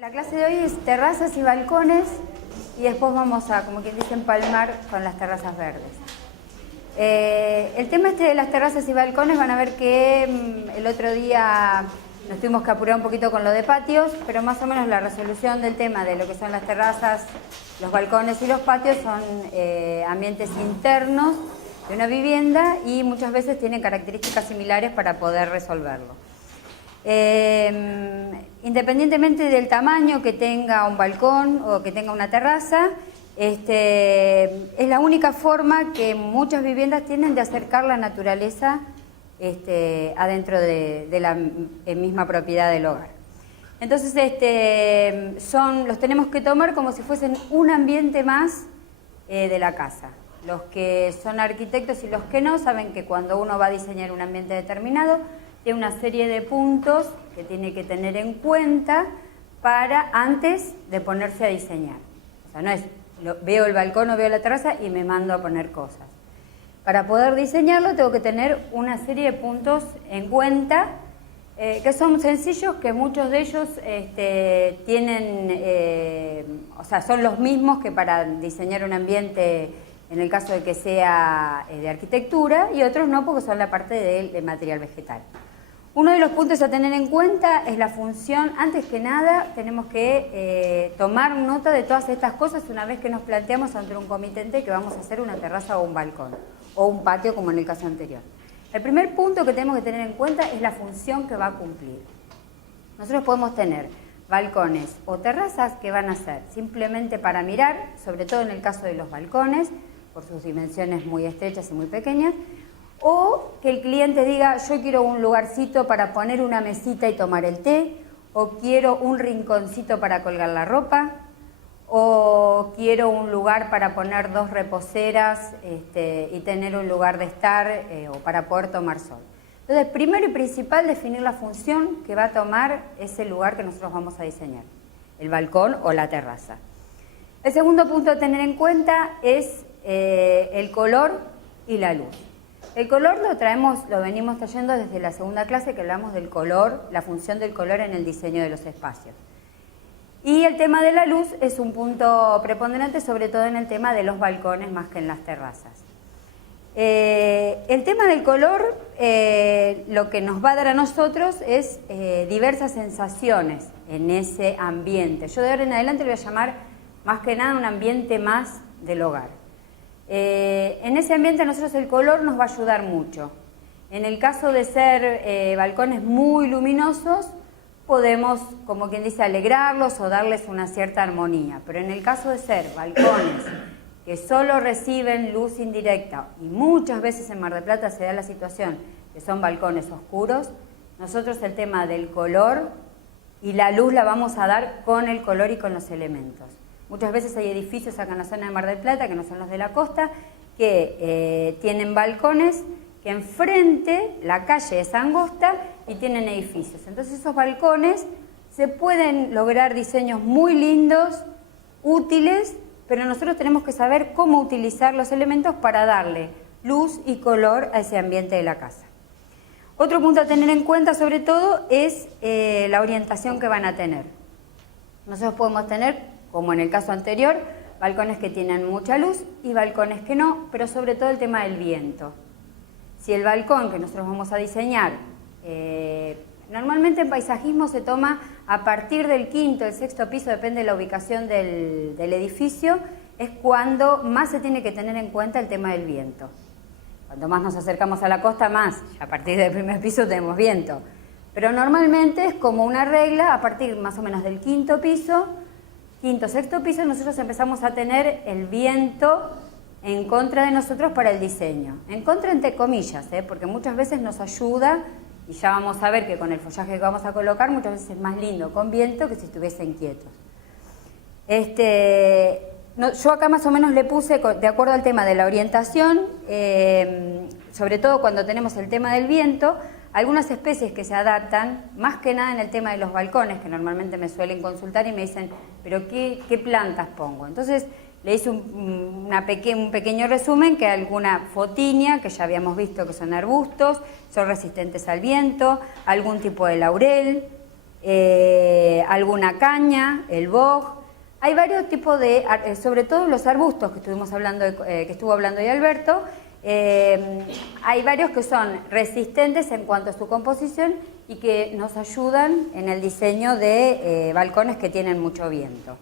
La clase de hoy es terrazas y balcones y después vamos a, como quien dice, empalmar con las terrazas verdes. El tema de las terrazas y balcones, van a ver que el otro día nos tuvimos que apurar un poquito con lo de patios, pero más o menos la resolución del tema de lo que son las terrazas, los balcones y los patios son ambientes internos de una vivienda y muchas veces tienen características similares para poder resolverlo. Independientemente del tamaño que tenga un balcón o que tenga una terraza, es la única forma que muchas viviendas tienen de acercar la naturaleza adentro de la misma propiedad del hogar. Entonces los tenemos que tomar como si fuesen un ambiente más de la casa. Los que son arquitectos y los que no saben que cuando uno va a diseñar un ambiente determinado tiene una serie de puntos que tiene que tener en cuenta para antes de ponerse a diseñar. O sea, no es veo el balcón o veo la terraza y me mando a poner cosas. Para poder diseñarlo tengo que tener una serie de puntos en cuenta que son sencillos, que muchos de ellos son los mismos que para diseñar un ambiente en el caso de que sea de arquitectura, y otros no, porque son la parte de material vegetal. Uno de los puntos a tener en cuenta es la función. Antes que nada tenemos que tomar nota de todas estas cosas una vez que nos planteamos ante un comitente que vamos a hacer una terraza o un balcón o un patio, como en el caso anterior. El primer punto que tenemos que tener en cuenta es la función que va a cumplir. Nosotros podemos tener balcones o terrazas que van a ser simplemente para mirar, sobre todo en el caso de los balcones, por sus dimensiones muy estrechas y muy pequeñas, o que el cliente diga: yo quiero un lugarcito para poner una mesita y tomar el té, o quiero un rinconcito para colgar la ropa, o quiero un lugar para poner dos reposeras y tener un lugar de estar o para poder tomar sol. Entonces, primero y principal, definir la función que va a tomar ese lugar que nosotros vamos a diseñar, el balcón o la terraza. El segundo punto a tener en cuenta es el color y la luz. El color lo venimos trayendo desde la segunda clase, que hablamos del color, la función del color en el diseño de los espacios. Y el tema de la luz es un punto preponderante, sobre todo en el tema de los balcones más que en las terrazas. El tema del color lo que nos va a dar a nosotros es diversas sensaciones en ese ambiente. Yo de ahora en adelante lo voy a llamar más que nada un ambiente más del hogar. En ese ambiente a nosotros el color nos va a ayudar mucho. En el caso de ser balcones muy luminosos, podemos, como quien dice, alegrarlos o darles una cierta armonía. Pero en el caso de ser balcones que solo reciben luz indirecta, y muchas veces en Mar del Plata se da la situación que son balcones oscuros, nosotros el tema del color y la luz la vamos a dar con el color y con los elementos. Muchas veces hay edificios acá en la zona de Mar del Plata, que no son los de la costa, que tienen balcones que enfrente la calle es angosta y tienen edificios. Entonces esos balcones se pueden lograr diseños muy lindos, útiles, pero nosotros tenemos que saber cómo utilizar los elementos para darle luz y color a ese ambiente de la casa. Otro punto a tener en cuenta sobre todo es la orientación que van a tener. Nosotros podemos tener, como en el caso anterior, balcones que tienen mucha luz y balcones que no, pero sobre todo el tema del viento. Si el balcón que nosotros vamos a diseñar, normalmente en paisajismo se toma a partir del quinto, el sexto piso, depende de la ubicación del edificio, es cuando más se tiene que tener en cuenta el tema del viento. Cuanto más nos acercamos a la costa, más. A partir del primer piso tenemos viento. Pero normalmente es como una regla, a partir más o menos del quinto piso, quinto, sexto piso, nosotros empezamos a tener el viento en contra de nosotros para el diseño. En contra entre comillas, porque muchas veces nos ayuda, y ya vamos a ver que con el follaje que vamos a colocar muchas veces es más lindo con viento que si estuviesen quietos. Yo acá más o menos le puse, de acuerdo al tema de la orientación, sobre todo cuando tenemos el tema del viento, algunas especies que se adaptan, más que nada en el tema de los balcones, que normalmente me suelen consultar y me dicen: ¿pero qué plantas pongo? Entonces le hice un pequeño resumen, que alguna fotinia, que ya habíamos visto que son arbustos, son resistentes al viento, algún tipo de laurel, alguna caña, el boj. Hay varios tipos de, sobre todo los arbustos que estuvimos hablando, que estuvo hablando hoy Alberto. Hay varios que son resistentes en cuanto a su composición y que nos ayudan en el diseño de balcones que tienen mucho viento.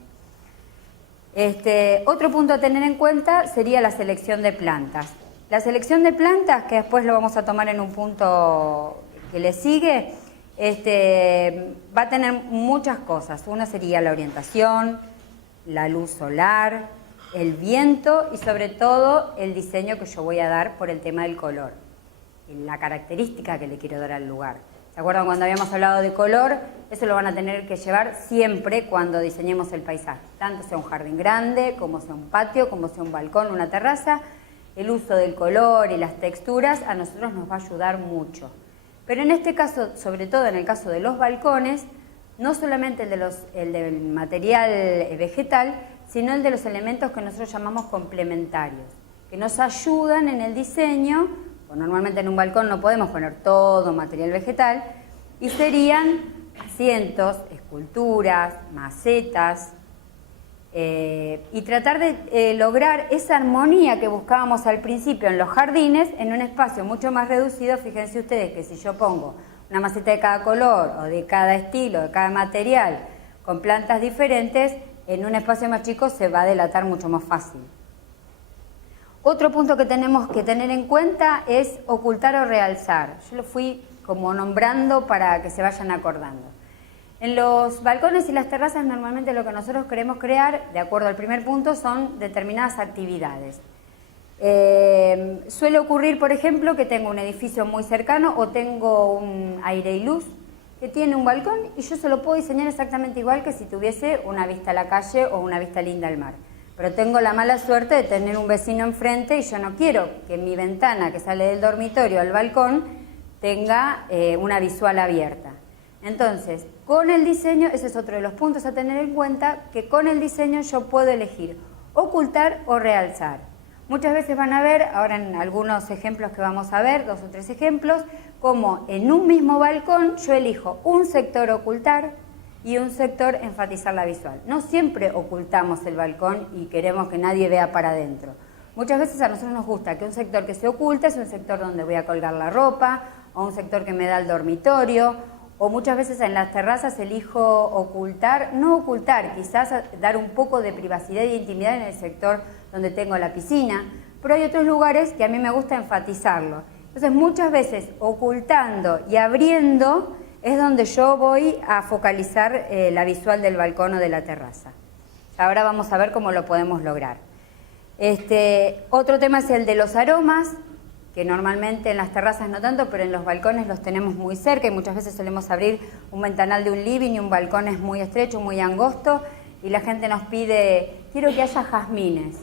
Otro punto a tener en cuenta sería la selección de plantas. La selección de plantas, que después lo vamos a tomar en un punto que le sigue, va a tener muchas cosas. Una sería la orientación, la luz solar, el viento y sobre todo el diseño que yo voy a dar por el tema del color, la característica que le quiero dar al lugar. ¿Se acuerdan cuando habíamos hablado de color? Eso lo van a tener que llevar siempre cuando diseñemos el paisaje, tanto sea un jardín grande, como sea un patio, como sea un balcón, una terraza. El uso del color y las texturas a nosotros nos va a ayudar mucho. Pero en este caso, sobre todo en el caso de los balcones, no solamente el del material vegetal, sino el de los elementos que nosotros llamamos complementarios, que nos ayudan en el diseño. Pues normalmente en un balcón no podemos poner todo material vegetal, y serían asientos, esculturas, macetas, y tratar de lograr esa armonía que buscábamos al principio en los jardines en un espacio mucho más reducido. Fíjense ustedes que si yo pongo una maceta de cada color o de cada estilo, de cada material, con plantas diferentes, en un espacio más chico se va a delatar mucho más fácil. Otro punto que tenemos que tener en cuenta es ocultar o realzar. Yo lo fui como nombrando para que se vayan acordando. En los balcones y las terrazas normalmente lo que nosotros queremos crear, de acuerdo al primer punto, son determinadas actividades. Suele ocurrir, por ejemplo, que tengo un edificio muy cercano o tengo un aire y luz que tiene un balcón y yo se lo puedo diseñar exactamente igual que si tuviese una vista a la calle o una vista linda al mar. Pero tengo la mala suerte de tener un vecino enfrente y yo no quiero que mi ventana que sale del dormitorio al balcón tenga una visual abierta. Entonces, con el diseño, ese es otro de los puntos a tener en cuenta, que con el diseño yo puedo elegir ocultar o realzar. Muchas veces van a ver, ahora en algunos ejemplos que vamos a ver, 2 o 3 ejemplos, como en un mismo balcón yo elijo un sector ocultar y un sector enfatizar la visual. No siempre ocultamos el balcón y queremos que nadie vea para adentro. Muchas veces a nosotros nos gusta que un sector que se oculta es un sector donde voy a colgar la ropa, o un sector que me da el dormitorio, o muchas veces en las terrazas elijo ocultar, no ocultar, quizás dar un poco de privacidad e intimidad en el sector donde tengo la piscina, pero hay otros lugares que a mí me gusta enfatizarlo. Entonces muchas veces ocultando y abriendo es donde yo voy a focalizar la visual del balcón o de la terraza. Ahora vamos a ver cómo lo podemos lograr. Otro tema es el de los aromas, que normalmente en las terrazas no tanto, pero en los balcones los tenemos muy cerca y muchas veces solemos abrir un ventanal de un living y un balcón es muy estrecho, muy angosto y la gente nos pide, quiero que haya jazmines.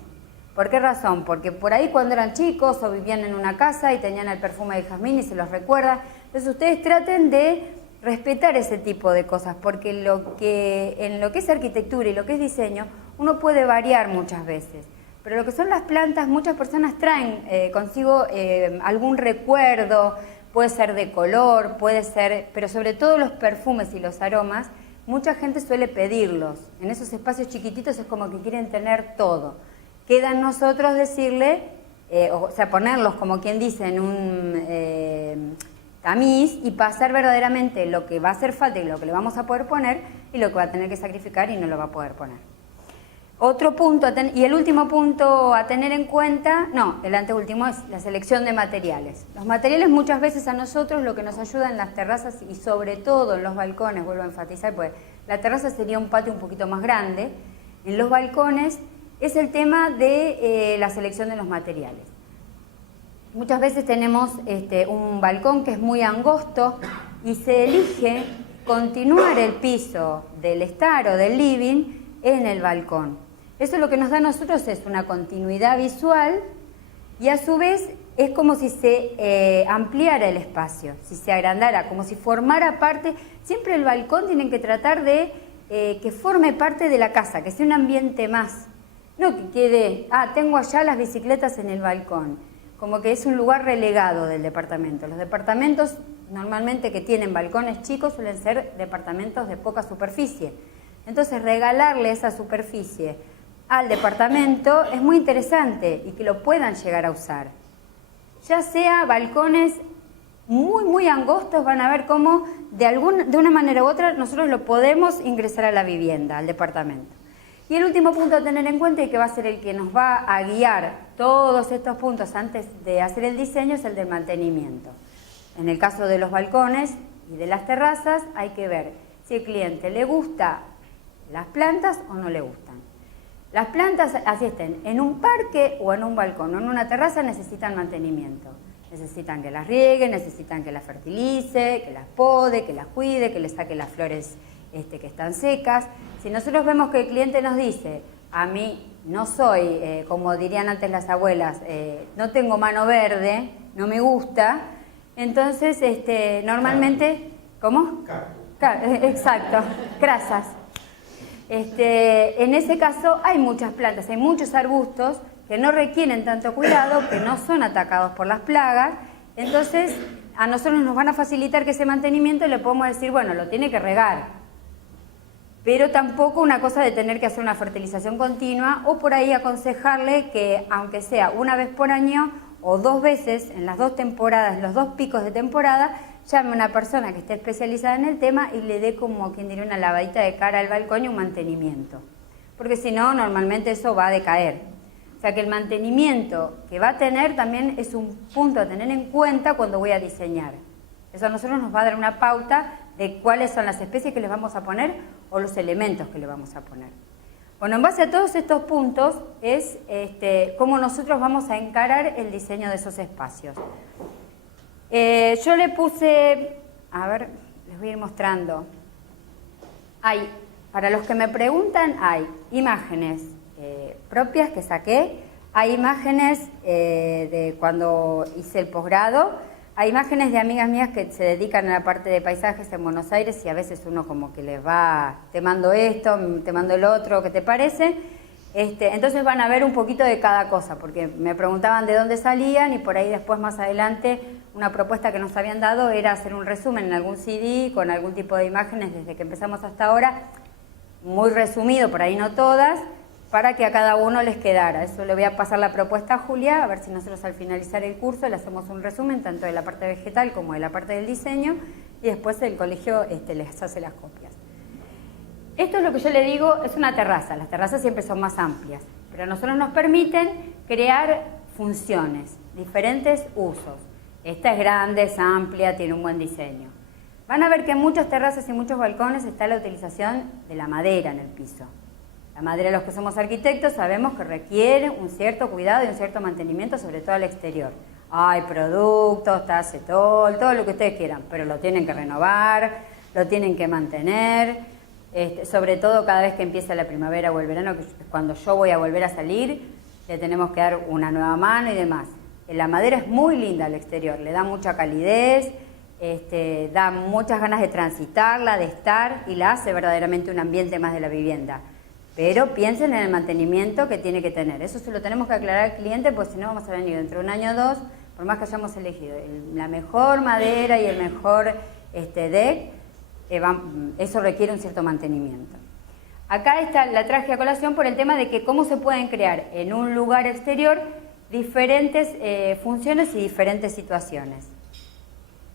¿Por qué razón? Porque por ahí cuando eran chicos o vivían en una casa y tenían el perfume del jazmín y se los recuerda. Entonces ustedes traten de respetar ese tipo de cosas, porque en lo que es arquitectura y lo que es diseño, uno puede variar muchas veces. Pero lo que son las plantas, muchas personas traen consigo algún recuerdo, puede ser de color, puede ser, pero sobre todo los perfumes y los aromas, mucha gente suele pedirlos. En esos espacios chiquititos es como que quieren tener todo. Queda en nosotros decirle, o sea, ponerlos como quien dice en un tamiz y pasar verdaderamente lo que va a hacer falta y lo que le vamos a poder poner y lo que va a tener que sacrificar y no lo va a poder poner. Otro punto, y el último punto a tener en cuenta, no, el anteúltimo es la selección de materiales. Los materiales muchas veces a nosotros lo que nos ayuda en las terrazas y sobre todo en los balcones, vuelvo a enfatizar, pues la terraza sería un patio un poquito más grande, en los balcones es el tema de la selección de los materiales. Muchas veces tenemos un balcón que es muy angosto y se elige continuar el piso del estar o del living en el balcón. Eso lo que nos da a nosotros es una continuidad visual y a su vez es como si se ampliara el espacio, si se agrandara, como si formara parte. Siempre el balcón tienen que tratar de que forme parte de la casa, que sea un ambiente más. No que quede, tengo allá las bicicletas en el balcón. como que es un lugar relegado del departamento. Los departamentos normalmente que tienen balcones chicos suelen ser departamentos de poca superficie. Entonces regalarle esa superficie al departamento es muy interesante y que lo puedan llegar a usar. Ya sea balcones muy angostos, van a ver cómo de una manera u otra nosotros lo podemos ingresar a la vivienda, al departamento. Y el último punto a tener en cuenta y que va a ser el que nos va a guiar todos estos puntos antes de hacer el diseño es el del mantenimiento. En el caso de los balcones y de las terrazas hay que ver si al cliente le gusta las plantas o no le gustan. Las plantas, así estén en un parque o en un balcón o en una terraza, necesitan mantenimiento. Necesitan que las riegue, necesitan que las fertilice, que las pode, que las cuide, que les saque las flores que están secas. Si nosotros vemos que el cliente nos dice, a mí no soy, como dirían antes las abuelas, no tengo mano verde, no me gusta, entonces normalmente, ¿cómo? Exacto, grasas. En ese caso hay muchas plantas, hay muchos arbustos que no requieren tanto cuidado, que no son atacados por las plagas, entonces a nosotros nos van a facilitar que ese mantenimiento le podemos decir, bueno, lo tiene que regar, pero tampoco una cosa de tener que hacer una fertilización continua o por ahí aconsejarle que aunque sea una vez por año o 2 veces en las 2 temporadas, en los 2 picos de temporada, llame a una persona que esté especializada en el tema y le dé como quien diría una lavadita de cara al balcón y un mantenimiento, porque si no normalmente eso va a decaer. O sea que el mantenimiento que va a tener también es un punto a tener en cuenta cuando voy a diseñar. Eso a nosotros nos va a dar una pauta de cuáles son las especies que les vamos a poner o los elementos que le vamos a poner. Bueno, en base a todos estos puntos es cómo nosotros vamos a encarar el diseño de esos espacios. Yo le puse, a ver, les voy a ir mostrando. Para los que me preguntan, hay imágenes propias que saqué, hay imágenes de cuando hice el posgrado, hay imágenes de amigas mías que se dedican a la parte de paisajes en Buenos Aires y a veces uno como que les va, te mando esto, te mando el otro, ¿qué te parece? Entonces van a ver un poquito de cada cosa, porque me preguntaban de dónde salían y por ahí después más adelante una propuesta que nos habían dado era hacer un resumen en algún CD con algún tipo de imágenes desde que empezamos hasta ahora, muy resumido, por ahí no todas, para que a cada uno les quedara. Eso le voy a pasar la propuesta a Julia, a ver si nosotros al finalizar el curso le hacemos un resumen tanto de la parte vegetal como de la parte del diseño y después el colegio les hace las copias. Esto es lo que yo le digo, es una terraza. Las terrazas siempre son más amplias, pero a nosotros nos permiten crear funciones, diferentes usos. Esta es grande, es amplia, tiene un buen diseño. Van a ver que en muchas terrazas y muchos balcones está la utilización de la madera en el piso. La madera, los que somos arquitectos, sabemos que requiere un cierto cuidado y un cierto mantenimiento, sobre todo al exterior. Hay productos, acetol, todo lo que ustedes quieran, pero lo tienen que renovar, lo tienen que mantener, sobre todo cada vez que empieza la primavera o el verano, que es cuando yo voy a volver a salir, le tenemos que dar una nueva mano y demás. La madera es muy linda al exterior, le da mucha calidez, da muchas ganas de transitarla, de estar y la hace verdaderamente un ambiente más de la vivienda. Pero piensen en el mantenimiento que tiene que tener. Eso se lo tenemos que aclarar al cliente, porque si no vamos a venir dentro de un año o 2, por más que hayamos elegido la mejor madera y el mejor deck, eso requiere un cierto mantenimiento. Acá la traje a colación por el tema de que cómo se pueden crear en un lugar exterior diferentes funciones y diferentes situaciones.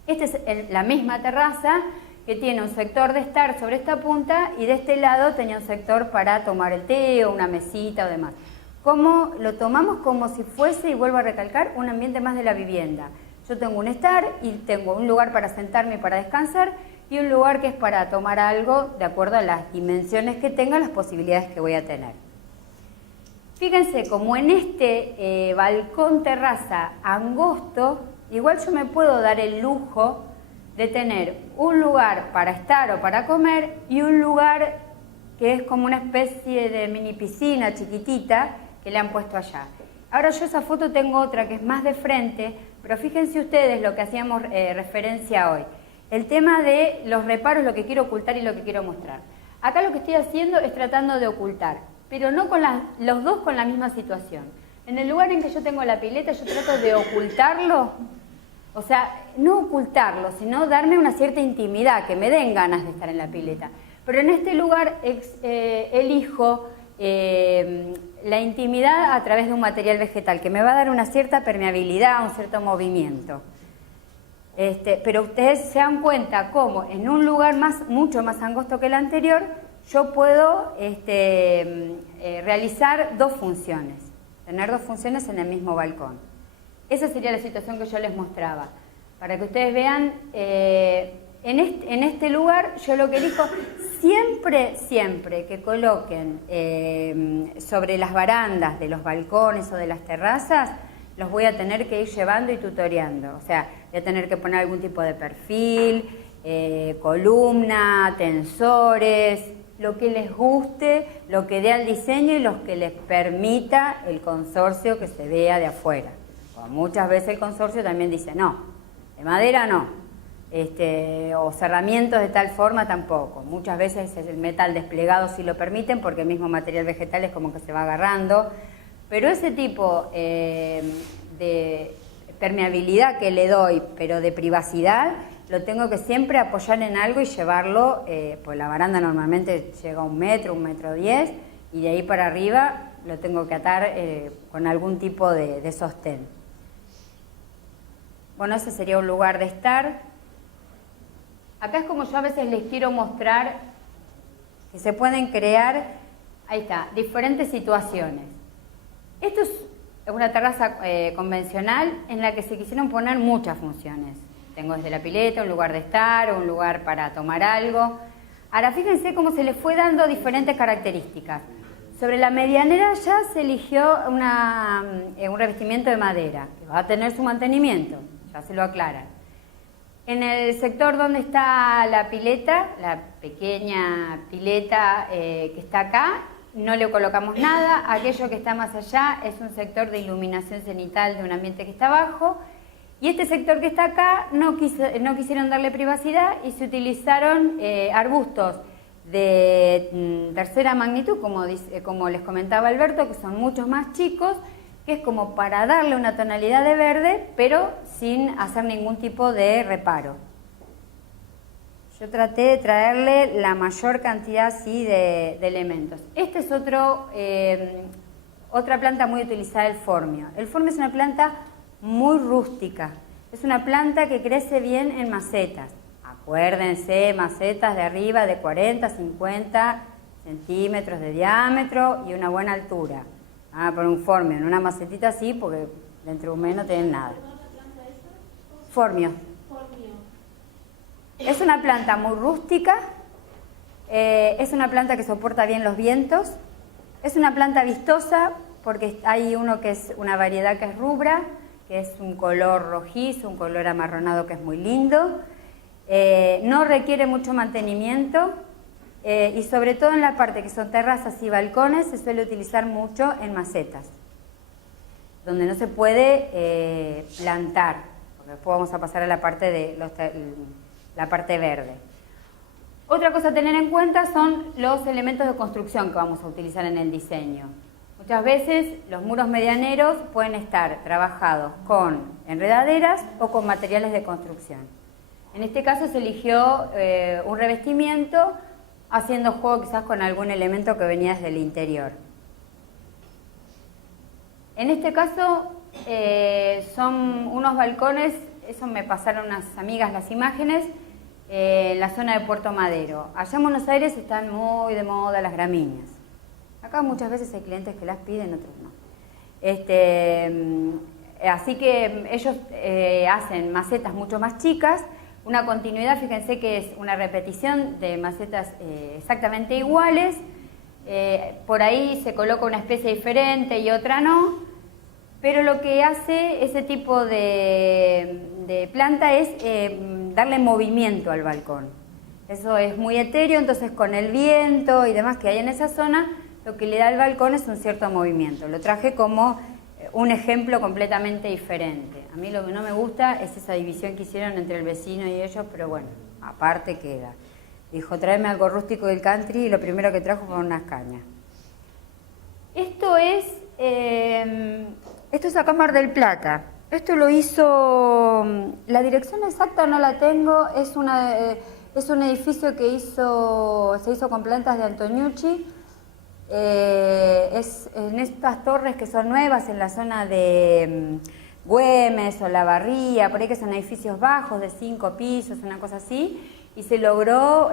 Esta es la misma terraza que tiene un sector de estar sobre esta punta y de este lado tenía un sector para tomar el té o una mesita o demás. ¿Cómo lo tomamos? Como si fuese, y vuelvo a recalcar, un ambiente más de la vivienda. Yo tengo un estar y tengo un lugar para sentarme y para descansar y un lugar que es para tomar algo de acuerdo a las dimensiones que tenga, las posibilidades que voy a tener. Fíjense, como en este balcón terraza angosto, igual yo me puedo dar el lujo de tener un lugar para estar o para comer y un lugar que es como una especie de mini piscina chiquitita que le han puesto allá. Ahora yo esa foto tengo otra que es más de frente, pero fíjense ustedes lo que hacíamos referencia hoy. El tema de los reparos, lo que quiero ocultar y lo que quiero mostrar. Acá lo que estoy haciendo es tratando de ocultar, pero no con los dos con la misma situación. En el lugar en que yo tengo la pileta, yo trato de ocultarlo. O sea, no ocultarlo, sino darme una cierta intimidad, que me den ganas de estar en la pileta. Pero en este lugar elijo la intimidad a través de un material vegetal, que me va a dar una cierta permeabilidad, un cierto movimiento. Pero ustedes se dan cuenta cómo en un lugar mucho más angosto que el anterior, yo puedo realizar dos funciones, tener dos funciones en el mismo balcón. Esa sería la situación que yo les mostraba. Para que ustedes vean, en este lugar yo lo que elijo, siempre que coloquen sobre las barandas de los balcones o de las terrazas, los voy a tener que ir llevando y tutoreando. O sea, voy a tener que poner algún tipo de perfil, columna, tensores, lo que les guste, lo que dé al diseño y lo que les permita el consorcio que se vea de afuera. Muchas veces el consorcio también dice no, de madera no, o cerramientos de tal forma tampoco. Muchas veces el metal desplegado sí lo permiten porque el mismo material vegetal es como que se va agarrando. Pero ese tipo de permeabilidad que le doy, pero de privacidad, lo tengo que siempre apoyar en algo y llevarlo, pues la baranda normalmente llega a 1 metro, 1,10 m, y de ahí para arriba lo tengo que atar con algún tipo de sostén. Bueno, ese sería un lugar de estar. Acá es como yo a veces les quiero mostrar que se pueden crear, ahí está, diferentes situaciones. Esto es una terraza convencional en la que se quisieron poner muchas funciones. Tengo desde la pileta, un lugar de estar, un lugar para tomar algo. Ahora fíjense cómo se le fue dando diferentes características. Sobre la medianera ya se eligió un revestimiento de madera, que va a tener su mantenimiento, ya se lo aclaran. En el sector donde está la pileta, la pequeña pileta que está acá, no le colocamos nada. Aquello que está más allá es un sector de iluminación cenital de un ambiente que está abajo. Y este sector que está acá no quisieron darle privacidad y se utilizaron arbustos de tercera magnitud, como les comentaba Alberto, que son muchos más chicos, que es como para darle una tonalidad de verde, pero sin hacer ningún tipo de reparo. Yo traté de traerle la mayor cantidad sí, de elementos. Este es otra planta muy utilizada, el formio. El formio es una planta muy rústica. Es una planta que crece bien en macetas. Acuérdense, macetas de arriba de 40, 50 centímetros de diámetro y una buena altura. Por un formio, en una macetita así, porque dentro de un mes no tienen nada. Formio. Es una planta muy rústica, es una planta que soporta bien los vientos, es una planta vistosa porque hay una variedad que es rubra, que es un color rojizo, un color amarronado que es muy lindo, no requiere mucho mantenimiento y sobre todo en la parte que son terrazas y balcones se suele utilizar mucho en macetas, donde no se puede plantar, porque después vamos a pasar a la parte la parte verde. Otra cosa a tener en cuenta son los elementos de construcción que vamos a utilizar en el diseño. Muchas veces los muros medianeros pueden estar trabajados con enredaderas o con materiales de construcción. En este caso se eligió un revestimiento haciendo juego quizás con algún elemento que venía desde el interior. En este caso son unos balcones, eso me pasaron unas amigas las imágenes, en la zona de Puerto Madero. Allá en Buenos Aires están muy de moda las gramíneas. Acá muchas veces hay clientes que las piden, otros no. Así que ellos hacen macetas mucho más chicas, una continuidad, fíjense que es una repetición de macetas exactamente iguales, por ahí se coloca una especie diferente y otra no, pero lo que hace ese tipo de planta es darle movimiento al balcón. Eso es muy etéreo, entonces con el viento y demás que hay en esa zona, lo que le da al balcón es un cierto movimiento. Lo traje como un ejemplo completamente diferente. A mí lo que no me gusta es esa división que hicieron entre el vecino y ellos, pero bueno, aparte queda. Dijo, tráeme algo rústico del country y lo primero que trajo fueron unas cañas. Esto es Esto es acá Mar del Plata. Esto lo hizo, la dirección exacta no la tengo, es un edificio que se hizo con plantas de Antoniucci. Es en estas torres que son nuevas en la zona de Güemes o La Barría, por ahí que son edificios bajos de 5 pisos, una cosa así, y se logró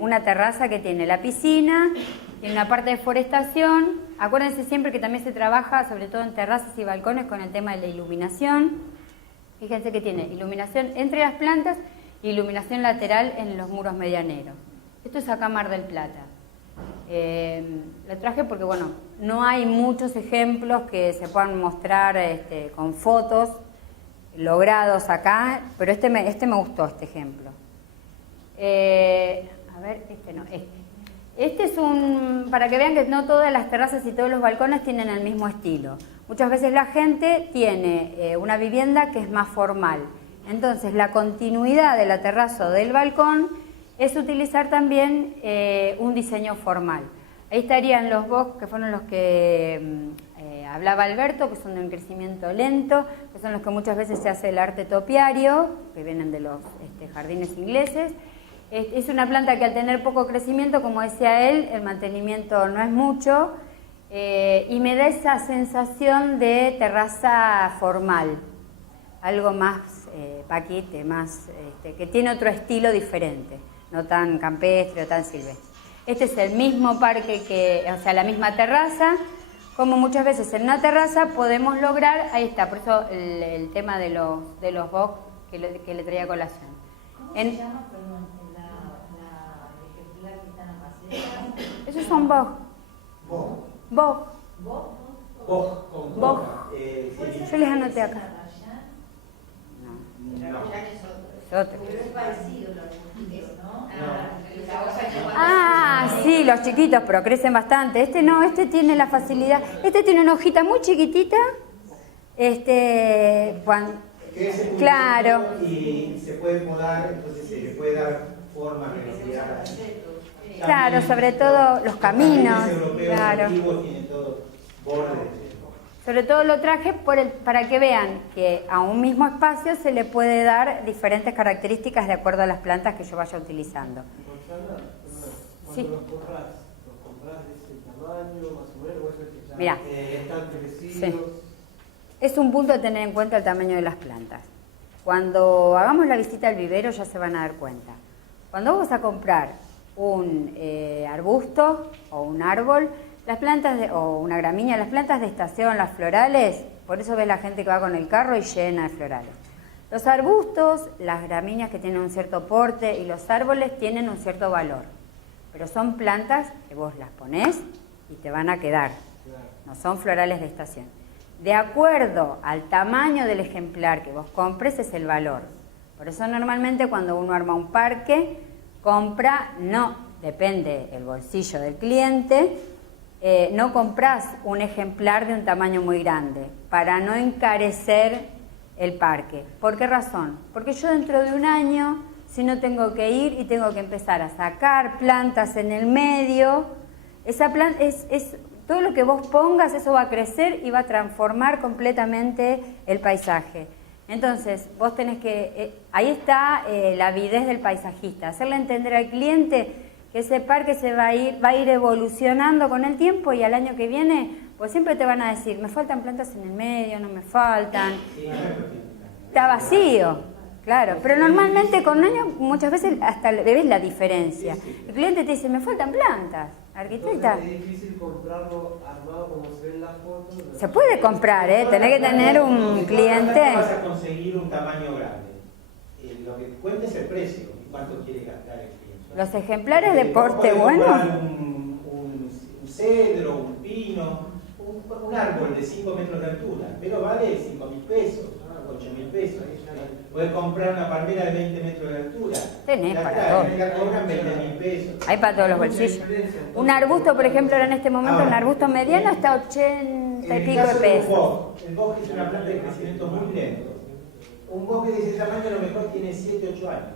una terraza que tiene la piscina, tiene una parte de forestación. Acuérdense siempre que también se trabaja, sobre todo en terrazas y balcones, con el tema de la iluminación. Fíjense que tiene iluminación entre las plantas y iluminación lateral en los muros medianeros. Esto es acá Mar del Plata. Lo traje porque, bueno, no hay muchos ejemplos que se puedan mostrar con fotos logrados acá, pero este me gustó, este ejemplo. A ver, Este es para que vean que no todas las terrazas y todos los balcones tienen el mismo estilo. Muchas veces la gente tiene una vivienda que es más formal. Entonces, la continuidad de la terraza o del balcón es utilizar también un diseño formal. Ahí estarían los box, que fueron los que hablaba Alberto, que son de un crecimiento lento, que son los que muchas veces se hace el arte topiario, que vienen de los jardines ingleses. Es una planta que al tener poco crecimiento, como decía él, el mantenimiento no es mucho, y me da esa sensación de terraza formal, algo más paquete, más que tiene otro estilo diferente, no tan campestre o tan silvestre. Este es el mismo parque, o sea, la misma terraza, como muchas veces en una terraza podemos lograr, ahí está, por eso el tema de los box que le traía a colación. ¿Cómo se llama, perdón, ejemplar que están a paseo? Esos son box. Boj. Boj. Boj. Yo les anoté acá. No. Es otro. Pero es parecido lo que ¿no? Ah, sí, los chiquitos, pero crecen bastante. Este no, este tiene la facilidad. Este tiene una hojita muy chiquitita. Claro. Y se puede podar, entonces se le puede dar forma redondeada. Claro, sobre todo los caminos. Claro. Tienen todos bordes. Sobre todo lo traje para que vean que a un mismo espacio se le puede dar diferentes características de acuerdo a las plantas que yo vaya utilizando. Cuando los compras de ese tamaño, más o menos, eso es que ya Mirá. están crecidos. Sí. Es un punto de tener en cuenta el tamaño de las plantas. Cuando hagamos la visita al vivero ya se van a dar cuenta. Cuando vos vas a comprar un arbusto o un árbol, las plantas o una gramínea, las plantas de estación, las florales, por eso ves la gente que va con el carro y llena de florales. Los arbustos, las gramíneas que tienen un cierto porte y los árboles tienen un cierto valor, pero son plantas que vos las ponés y te van a quedar, no son florales de estación. De acuerdo al tamaño del ejemplar que vos compres es el valor. Por eso normalmente cuando uno arma un parque, compra, no, depende el bolsillo del cliente, no compras un ejemplar de un tamaño muy grande para no encarecer el parque. ¿Por qué razón? Porque yo dentro de un año, si no tengo que ir y tengo que empezar a sacar plantas en el medio, esa planta es todo lo que vos pongas, eso va a crecer y va a transformar completamente el paisaje. Entonces, vos tenés que, ahí está la avidez del paisajista, hacerle entender al cliente que ese parque va a ir evolucionando con el tiempo y al año que viene, pues siempre te van a decir, me faltan plantas en el medio, no me faltan, está vacío, claro, pero normalmente con un año muchas veces hasta le ves la diferencia. El cliente te dice, me faltan plantas, arquitecta. Es difícil comprarlo armado como se ve en la foto. Se puede comprar, tenés que tener un cliente. Vas a conseguir un tamaño grande. Lo que cuenta es el precio y cuánto quiere gastar el cliente. Los ejemplares de porte bueno. bueno. Un cedro, un pino, un árbol de 5 metros de altura, pero vale 5.000 pesos, 8.000 pesos. Puedes comprar una palmera de 20 metros de altura. Tenés para todo. La cobran 20.000 pesos. Hay para todos los bolsillos. Un arbusto, por ejemplo, ahora en este momento, un arbusto mediano está a 80 y pico de pesos. El bosque es una planta de crecimiento muy lento. Un bosque de ese tamaño a lo mejor tiene 7, 8 años.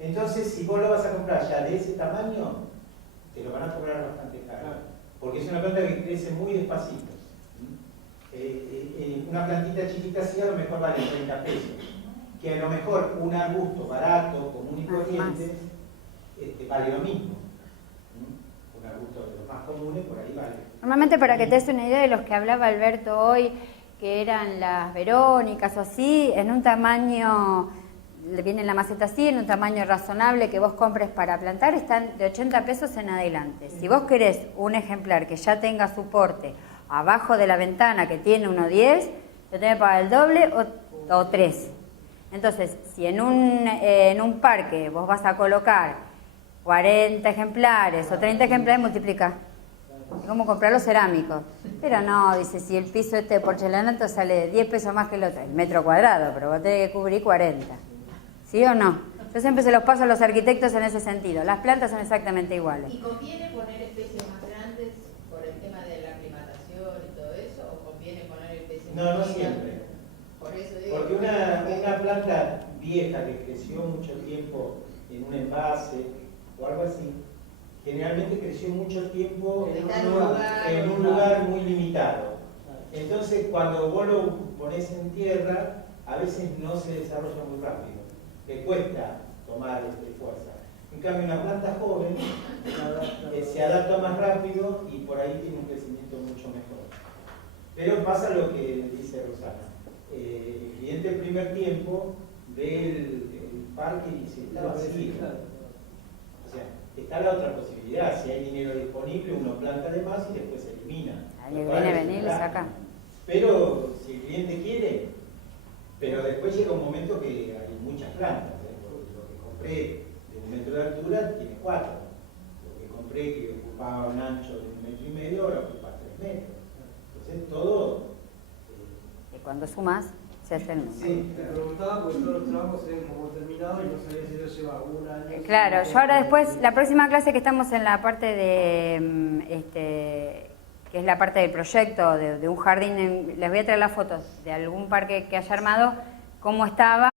Entonces, si vos lo vas a comprar ya de ese tamaño, te lo van a cobrar bastante caro. porque es una planta que crece muy despacito. Una plantita chiquita así a lo mejor vale 30 pesos, que a lo mejor un arbusto barato, común y corriente, vale lo mismo. Un arbusto de los más comunes por ahí vale. Normalmente, para que te des una idea de los que hablaba Alberto hoy, que eran las verónicas o así, en un tamaño, le viene la maceta así, en un tamaño razonable que vos compres para plantar, están de 80 pesos en adelante. Si vos querés un ejemplar que ya tenga soporte abajo de la ventana, que tiene 1,10, te tenés que pagar el doble o 3. Entonces, si en un parque vos vas a colocar 40 ejemplares o 30 ejemplares, multiplica. Es como comprar los cerámicos. Pero no, dice, si el piso de porcelanato sale 10 pesos más que el otro, el metro cuadrado, pero vos tenés que cubrir 40. ¿Sí o no? Yo siempre se los paso a los arquitectos en ese sentido. Las plantas son exactamente iguales. ¿Y conviene poner especies más grandes por el tema de la aclimatación y todo eso? ¿O conviene poner especies más No, no chicas? siempre. Por eso digo, Porque una planta vieja que creció mucho tiempo en un envase o algo así, generalmente creció mucho tiempo en un lugar muy limitado. Entonces, cuando vos lo pones en tierra, a veces no se desarrolla muy rápido. Le cuesta tomar fuerza. En cambio, una planta joven se adapta más rápido y por ahí tiene un crecimiento mucho mejor. Pero pasa lo que dice Rosana. El cliente el primer tiempo ve el parque y dice, está vacío. O sea, está la otra posibilidad. Si hay dinero disponible, uno planta de más y después se elimina. Alguien viene a venir y saca. Pero si el cliente quiere, pero después llega un momento que hay muchas plantas. Lo que compré de 1 metro de altura tiene 4. Lo que compré que ocupaba un ancho de 1,5 metros, ahora ocupa 3 metros. Entonces todo... Y cuando sumas, se hace el número. Sí, Te preguntaba porque todos los trabajos se ven como terminados y no sabía si eso lleva un año. Claro, yo ahora después, la próxima clase que estamos en la parte de, que es la parte del proyecto de un jardín, les voy a traer las fotos de algún parque que haya armado, cómo estaba